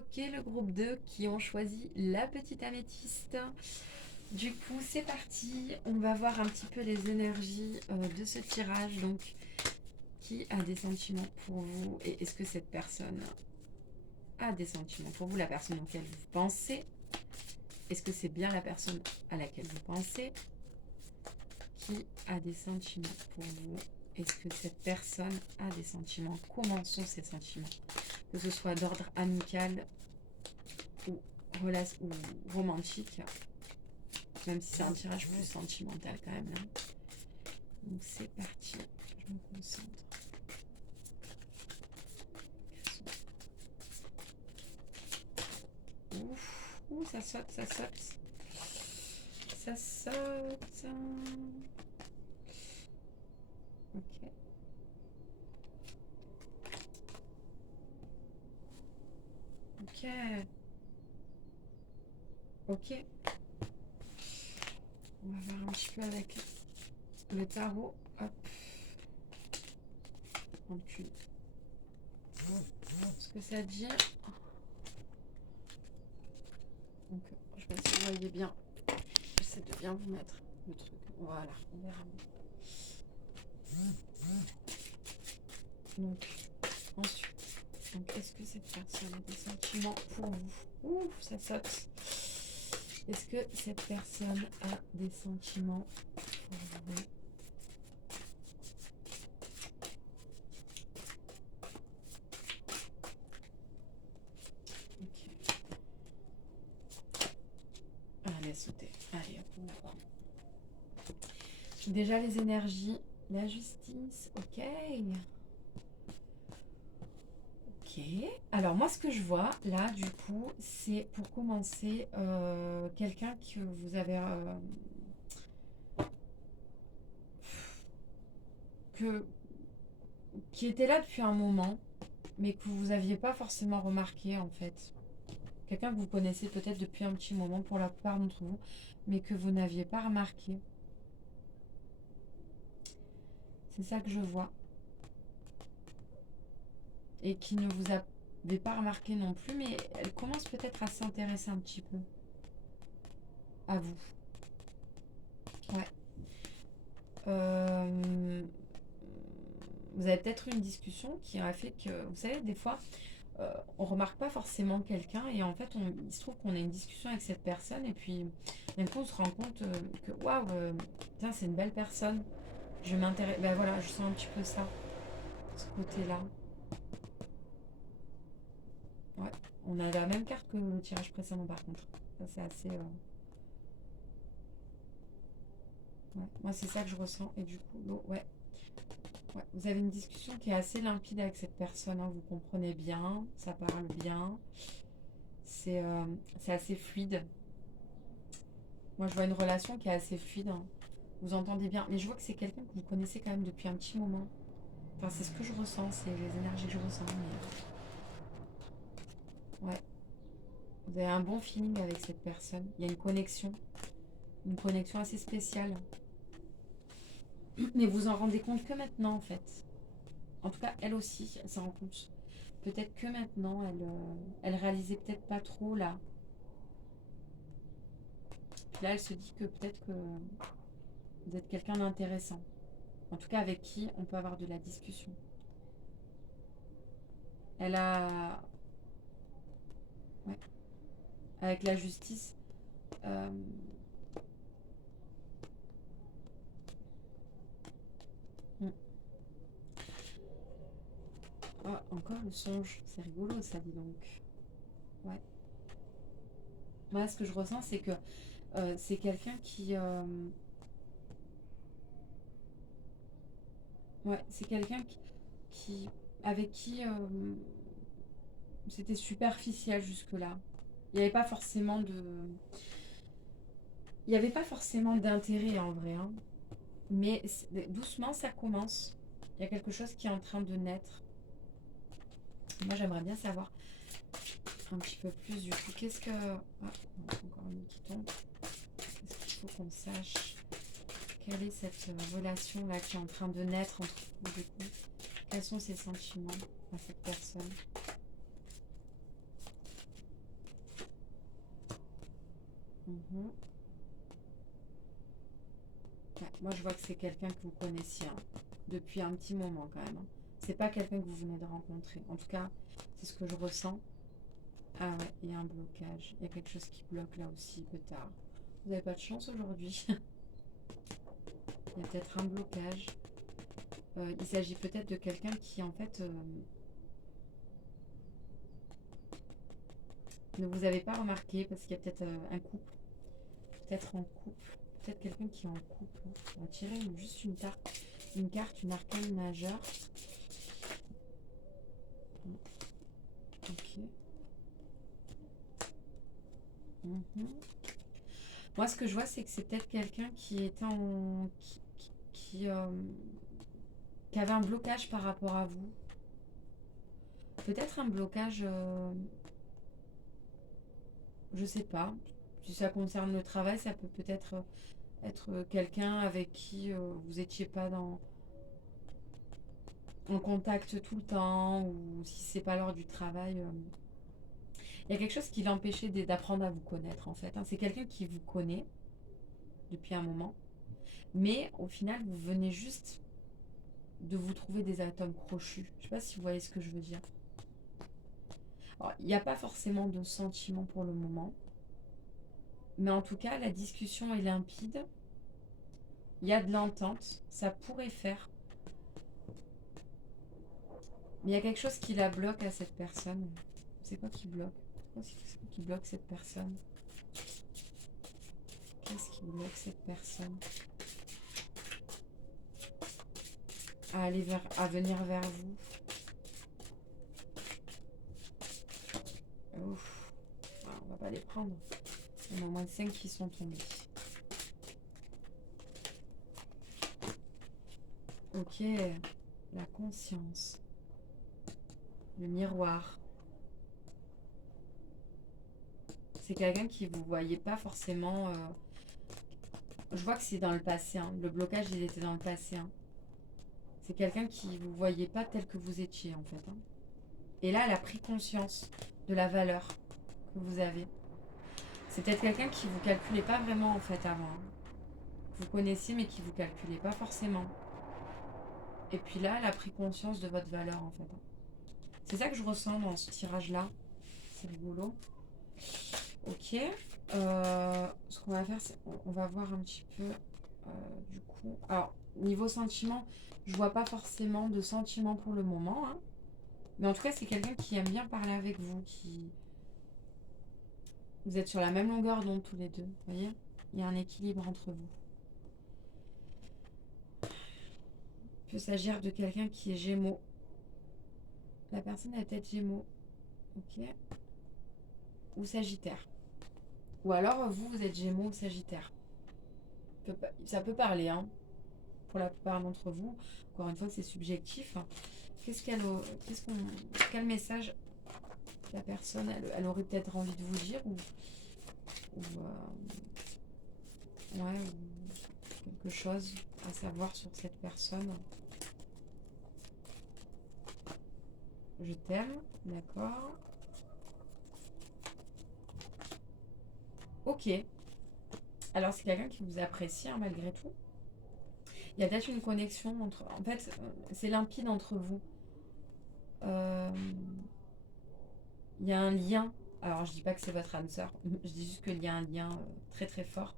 Ok, le groupe 2 qui ont choisi la petite améthyste. Du coup, c'est parti. On va voir un petit peu les énergies de ce tirage. Donc, qui a des sentiments pour vous? Et est-ce que cette personne a des sentiments pour vous? La personne auquel vous pensez? Est-ce que c'est bien la personne à laquelle vous pensez? Qui a des sentiments pour vous? Est-ce que cette personne a des sentiments? Comment sont ces sentiments? Que ce soit d'ordre amical ou, ou romantique, même si c'est un tirage plus sentimental quand même. Là. Donc c'est parti, je me concentre. Ouf, ouh, ça saute, ça saute. Ça saute. Ok. Ok. Ok. On va voir un petit peu avec le tarot. Hop. Recule. Ce que ça dit. Donc, je sais pas si vous voyez bien. J'essaie de bien vous mettre le truc. Voilà, on verra. Donc, ensuite, donc, est-ce que cette personne a des sentiments pour vous? Ouf, ça saute. Est-ce que cette personne a des sentiments pour vous? Ok. Allez, sauter. Allez, hop. Déjà les énergies, la justice, ok. Ok. Alors moi ce que je vois là du coup c'est pour commencer quelqu'un que vous avez que qui était là depuis un moment mais que vous aviez pas forcément remarqué en fait. Quelqu'un que vous connaissez peut-être depuis un petit moment pour la plupart d'entre vous mais que vous n'aviez pas remarqué. C'est ça que je vois. Et qui ne vous avait pas remarqué non plus mais elle commence peut-être à s'intéresser un petit peu à vous. Ouais. Vous avez peut-être eu une discussion qui a fait que, vous savez, des fois, on remarque pas forcément quelqu'un et en fait, il se trouve qu'on a une discussion avec cette personne et puis d'un coup, on se rend compte que waouh, tiens, c'est une belle personne. Je m'intéresse. Ben voilà, je sens un petit peu ça, ce côté-là. Ouais. On a la même carte que le tirage précédent, par contre. Ça, c'est assez. Ouais. Moi, c'est ça que je ressens et du coup, ouais. Ouais, vous avez une discussion qui est assez limpide avec cette personne, hein, vous comprenez bien, ça parle bien, c'est assez fluide. Moi, je vois une relation qui est assez fluide, hein. Vous entendez bien, mais je vois que c'est quelqu'un que vous connaissez quand même depuis un petit moment. Enfin, c'est ce que je ressens, c'est les énergies que je ressens. Mais ouais, vous avez un bon feeling avec cette personne. Il y a une connexion assez spéciale. Mais vous en rendez compte que maintenant, en fait. En tout cas, elle aussi, elle s'en rend compte. Peut-être que maintenant, elle réalisait peut-être pas trop là. Puis là, elle se dit que peut-être que vous êtes quelqu'un d'intéressant. En tout cas, avec qui on peut avoir de la discussion. Elle a... Ouais. Avec la justice... euh, hmm. Ah, encore le songe. C'est rigolo, ça, dit donc. Ouais. Moi, ce que je ressens, c'est que c'est quelqu'un qui... Ouais, c'est quelqu'un avec qui c'était superficiel jusque-là. Il n'y avait pas forcément de... Il n'y avait pas forcément d'intérêt en vrai, hein. Mais doucement, ça commence. Il y a quelque chose qui est en train de naître. Moi, j'aimerais bien savoir un petit peu plus du coup. Qu'est-ce que... Ah, encore une qui tombe. Qu'est-ce qu'il faut qu'on sache? Quelle est cette relation-là qui est en train de naître entre vous, du coup? Quels sont ses sentiments à cette personne? Mhm. Ouais, moi, je vois que c'est quelqu'un que vous connaissiez hein, depuis un petit moment quand même. Hein. C'est pas quelqu'un que vous venez de rencontrer. En tout cas, c'est ce que je ressens. Ah ouais, il y a un blocage. Il y a quelque chose qui bloque là aussi, peut-être. Vous n'avez pas de chance aujourd'hui. Il y a peut-être un blocage. Il s'agit peut-être de quelqu'un qui, en fait, ne vous avez pas remarqué parce qu'il y a peut-être un couple. Peut-être en couple. Peut-être quelqu'un qui est en couple. On va tirer juste une carte, une arcane majeure. Ok. Mhm. Moi, ce que je vois, c'est que c'est peut-être quelqu'un qui était en... qui avait un blocage par rapport à vous. Peut-être un blocage, je sais pas. Si ça concerne le travail, ça peut peut-être être quelqu'un avec qui vous n'étiez pas en contact tout le temps, ou si c'est pas lors du travail. Il y a quelque chose qui l'empêchait d'apprendre à vous connaître, en fait. Hein. C'est quelqu'un qui vous connaît depuis un moment, mais au final, vous venez juste de vous trouver des atomes crochus. Je sais pas si vous voyez ce que je veux dire. Alors, il n'y a pas forcément de sentiment pour le moment, mais en tout cas, la discussion est limpide. Il y a de l'entente, ça pourrait faire. Mais il y a quelque chose qui la bloque à cette personne. C'est quoi qui bloque? C'est quoi qui bloque cette personne? Qu'est-ce qui bloque cette personne à venir vers vous? Ouf. Ah, on va pas les prendre. Il y en a au moins 5 qui sont tombés. Ok, la conscience, le miroir. C'est quelqu'un qui vous voyait pas forcément. Je vois que c'est dans le passé. Hein. Le blocage, il était dans le passé. Hein. C'est quelqu'un qui vous voyait pas tel que vous étiez en fait. Hein. Et là, elle a pris conscience de la valeur que vous avez. C'est peut-être quelqu'un qui vous calculait pas vraiment en fait avant. Hein. Vous connaissiez mais qui vous calculait pas forcément. Et puis là, elle a pris conscience de votre valeur en fait. Hein. C'est ça que je ressens dans ce tirage-là. C'est rigolo. Ok. Ce qu'on va faire, c'est on va voir un petit peu du coup. Alors, niveau sentiment, je vois pas forcément de sentiment pour le moment. Hein. Mais en tout cas, c'est quelqu'un qui aime bien parler avec vous, qui... Vous êtes sur la même longueur d'onde tous les deux, vous voyez? Il y a un équilibre entre vous. Il peut s'agir de quelqu'un qui est Gémeaux. La personne a peut-être Gémeaux, ok? Ou Sagittaire. Ou alors, vous êtes Gémeaux ou Sagittaire. Ça peut parler, hein, pour la plupart d'entre vous. Encore une fois, c'est subjectif. Qu'est-ce qu'elle, qu'est-ce qu'on, quel message la personne, elle aurait peut-être envie de vous dire ouais, ou quelque chose à savoir sur cette personne. Je t'aime, d'accord. Ok. Alors c'est quelqu'un qui vous apprécie hein, malgré tout. Il y a peut-être une connexion entre... En fait, c'est limpide entre vous. Euh, Il y a un lien. Alors je dis pas que c'est votre âme sœur. Je dis juste qu'il y a un lien très très fort.